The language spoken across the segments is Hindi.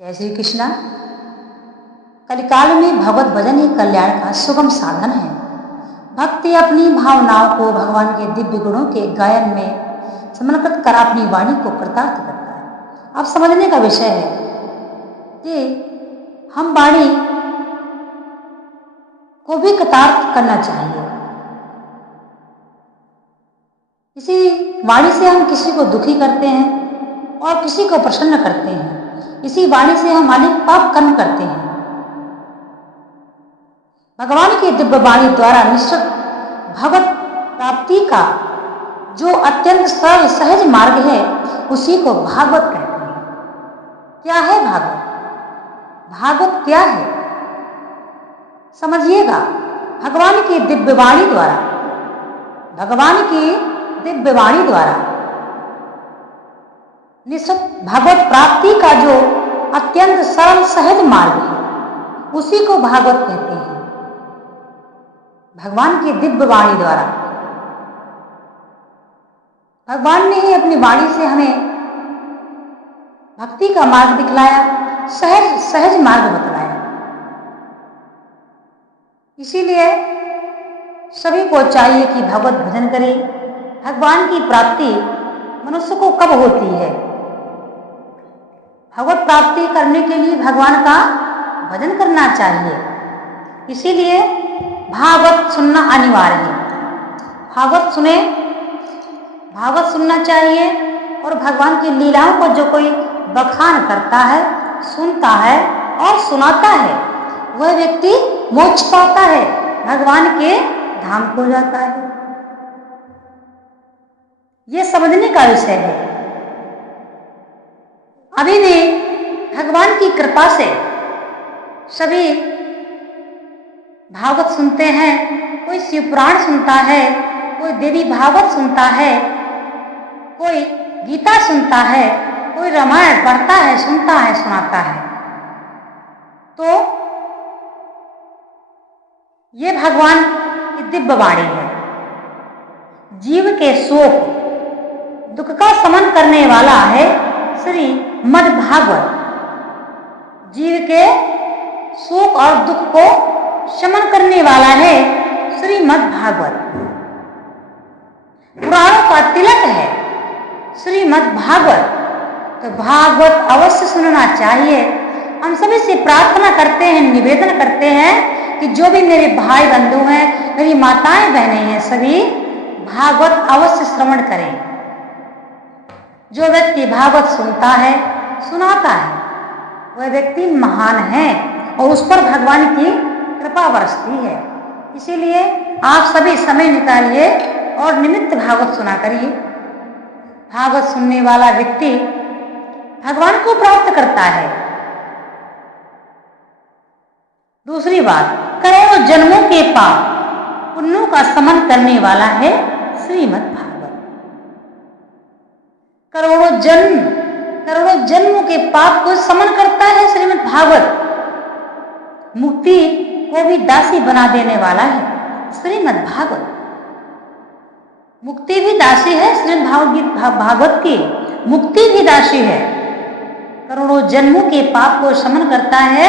जय श्री कृष्णा। कलिकाल में भगवत भजन ही कल्याण का सुगम साधन है। भक्ति अपनी भावनाओं को भगवान के दिव्य गुणों के गायन में समर्पित कर अपनी वाणी को कृतार्थ करता है। अब समझने का विषय है कि हम वाणी को भी कृतार्थ करना चाहिए। इसी वाणी से हम किसी को दुखी करते हैं और किसी को प्रसन्न करते हैं। इसी वाणी से हम अनेक पाप कर्म करते हैं। भगवान की दिव्य वाणी द्वारा निश्चित भगवत प्राप्ति का जो अत्यंत सरल सहज मार्ग है उसी को भागवत कहते हैं। क्या है भागवत? भागवत क्या है समझिएगा। भगवान की दिव्य वाणी द्वारा निश्चित भगवत प्राप्ति का जो अत्यंत सरल सहज मार्ग है उसी को भागवत कहते हैं। भगवान की दिव्य वाणी द्वारा भगवान ने ही अपनी वाणी से हमें भक्ति का मार्ग दिखलाया, सहज मार्ग बतलाया। इसीलिए सभी को चाहिए कि भगवत भजन करें। भगवान की प्राप्ति मनुष्य को कब होती है? भगवत प्राप्ति करने के लिए भगवान का भजन करना चाहिए। इसीलिए भागवत सुनना अनिवार्य है। भागवत सुनना चाहिए और भगवान की लीलाओं को जो कोई बखान करता है, सुनता है और सुनाता है वह व्यक्ति मोक्ष पाता है, भगवान के धाम को जाता है। यह समझने का विषय है। अभी भी भगवान की कृपा से सभी भागवत सुनते हैं। कोई शिवपुराण सुनता है, कोई देवी भागवत सुनता है, कोई गीता सुनता है, कोई रामायण पढ़ता है, सुनता है, सुनाता है। तो ये भगवान की दिव्य वाणी है। जीव के शोक दुख का शमन करने वाला है श्रीमद् भागवत। जीव के शोक और दुख को शमन करने वाला है श्रीमद् भागवत। पुराणों का तिलक है श्रीमद् भागवत। तो भागवत अवश्य सुनना चाहिए। हम सभी से प्रार्थना करते हैं, निवेदन करते हैं कि जो भी मेरे भाई बंधु हैं, मेरी माताएं बहनें हैं, सभी भागवत अवश्य श्रवण करें। जो व्यक्ति भागवत सुनता है, सुनाता है, वह व्यक्ति महान है और उस पर भगवान की कृपा बरसती है। इसीलिए आप सभी समय निकालिए और निमित्त भागवत सुना करिए। भागवत सुनने वाला व्यक्ति भगवान को प्राप्त करता है। दूसरी बात, करोड़ों जन्मों के पाप पुण्यों का शमन करने वाला है श्रीमद् भागवत। करोड़ों जन्मों के पाप को शमन करता है श्रीमद् भागवत। मुक्ति को भी दासी बना देने वाला है श्रीमद् भागवत। मुक्ति भी दासी है श्रीमद् भागवत की, मुक्ति भी दासी है। करोड़ों जन्मों के पाप को शमन करता है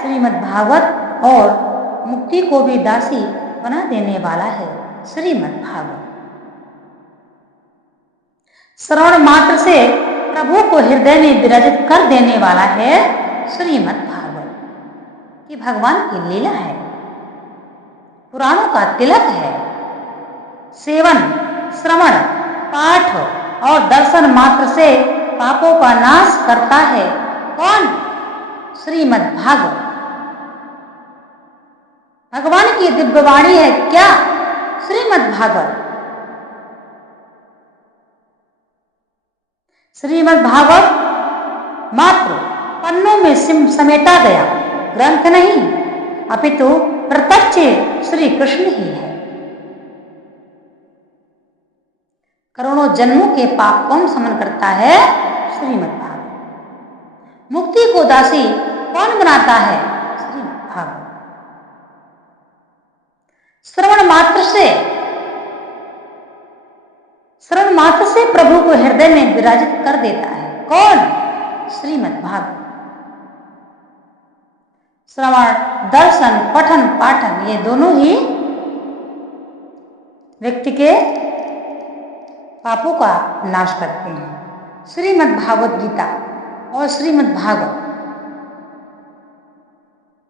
श्रीमद् भागवत और मुक्ति को भी दासी बना देने वाला है श्रीमद् भागवत। श्रवण मात्र से प्रभु को हृदय में विराजित कर देने वाला है श्रीमद् भागवत। कि भगवान की लीला है, पुराणों का तिलक है। सेवन, श्रवण, पाठ और दर्शन मात्र से पापों का नाश करता है कौन? श्रीमद् भागवत। भगवान की दिव्य वाणी है क्या? श्रीमद् भागवत। श्रीमद् भागवत मात्र पन्नों में समेटा गया ग्रंथ नहीं, अपितु प्रत्यक्ष श्री कृष्ण ही है। करोड़ों जन्मों के पाप कौन शमन करता है? श्रीमद् भागवत। मुक्ति को दासी कौन बनाता है? श्रीमद् भागवत। श्रवण मात्र से प्रभु को हृदय में विराजित कर देता है कौन? श्रीमद् भागवत। श्रवण, दर्शन, पठन, पाठन ये दोनों ही व्यक्ति के पापों का नाश करते हैं। श्रीमद् भागवत गीता और श्रीमद् भागवत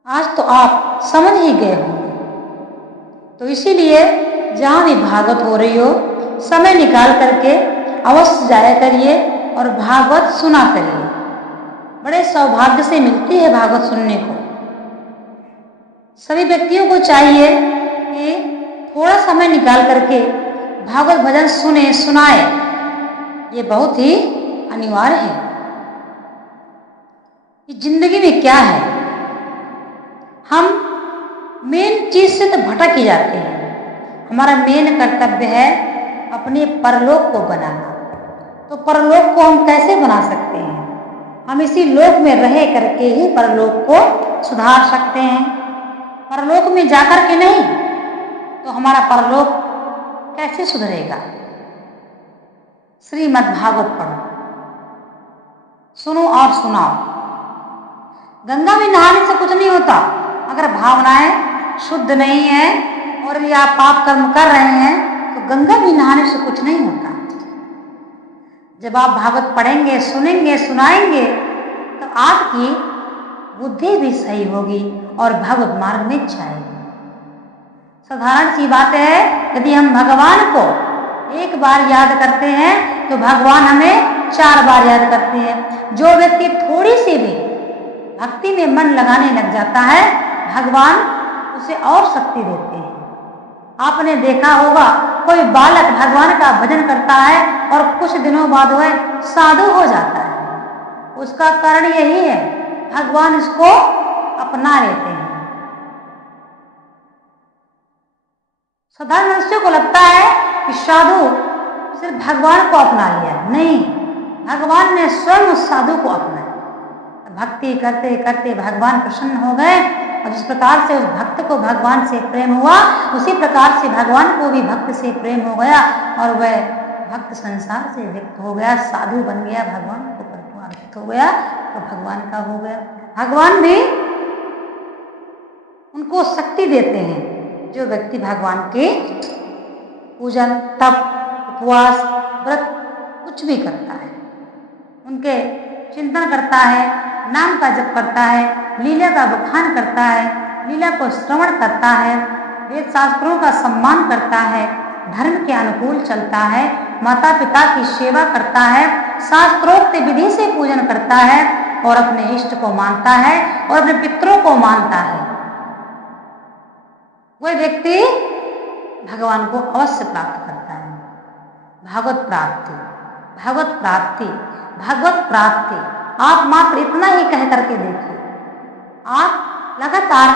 आज तो आप समझ ही गए होंगे, तो इसीलिए जहां भी भागवत हो रही हो समय निकाल करके अवश्य जाया करिए और भागवत सुना करिए। बड़े सौभाग्य से मिलती है भागवत सुनने को। सभी व्यक्तियों को चाहिए कि थोड़ा समय निकाल करके भागवत भजन सुने सुनाए, ये बहुत ही अनिवार्य है। कि जिंदगी में क्या है, हम मेन चीज से तो भटक ही जाते हैं। हमारा मेन कर्तव्य है अपने परलोक को बनाना। तो परलोक को हम कैसे बना सकते हैं? हम इसी लोक में रह करके ही परलोक को सुधार सकते हैं। परलोक में जाकर के नहीं, तो हमारा परलोक कैसे सुधरेगा? श्रीमद् भागवत पढ़ो, सुनो और सुनाओ। गंगा में नहाने से कुछ नहीं होता। अगर भावनाएं शुद्ध नहीं है और या पाप कर्म कर रहे हैं तो गंगा में नहाने से कुछ नहीं होता। जब आप भागवत पढ़ेंगे, सुनेंगे, सुनाएंगे तो आपकी बुद्धि भी सही होगी और भगवत मार्ग में जाएगी। साधारण सी बात है, यदि हम भगवान को एक बार याद करते हैं तो भगवान हमें 4 बार याद करते हैं। जो व्यक्ति थोड़ी सी भी भक्ति में मन लगाने लग जाता है, भगवान उसे और शक्ति देते हैं। आपने देखा होगा कोई बालक भगवान का भजन करता है और कुछ दिनों बाद वह साधु हो जाता है। उसका कारण यही है, भगवान इसको अपना लेते हैं। साधारण मनुष्य को लगता है कि साधु सिर्फ भगवान को अपना लिया, नहीं, भगवान ने स्वयं उस साधु को अपनाया। भक्ति करते करते भगवान प्रसन्न हो गए और जिस प्रकार से उस भक्त को भगवान से प्रेम हुआ, उसी प्रकार से भगवान को भी भक्त से प्रेम हो गया और वह भक्त संसार से व्यक्त हो गया, साधु बन गया, भगवान को अर्पित हो गया तो भगवान का हो गया। भगवान भी उनको शक्ति देते हैं जो व्यक्ति भगवान के पूजन, तप, उपवास, व्रत कुछ भी करता है, उनके चिंतन करता है, नाम का जप करता है, लीला का बखान करता है, लीला को श्रवण करता है, वेद शास्त्रों का सम्मान करता है, धर्म के अनुकूल चलता है, माता पिता की सेवा करता है, शास्त्रोक्त विधि से पूजन करता है और अपने इष्ट को मानता है और अपने पितरों को मानता है, वह व्यक्ति भगवान को अवश्य प्राप्त करता है। भागवत प्राप्ति, भगवत प्राप्ति, भगवत प्राप्ति, आप मात्र इतना ही कह करके देखिए। आप लगातार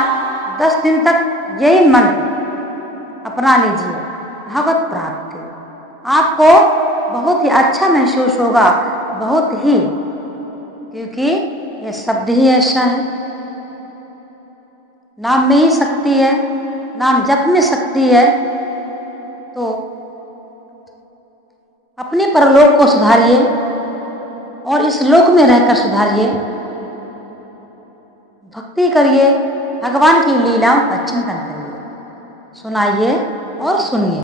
10 दिन तक यही मंत्र अपना लीजिए, भगवत प्राप्ति। आपको बहुत ही अच्छा महसूस होगा, बहुत ही, क्योंकि यह शब्द ही ऐसा है। नाम में ही शक्ति है, नाम जप में शक्ति है। तो अपने परलोक को सुधारिए और इस लोक में रहकर सुधारिए। भक्ति करिए, भगवान की लीलाओं का चिंतन करिए, सुनाइए और सुनिए।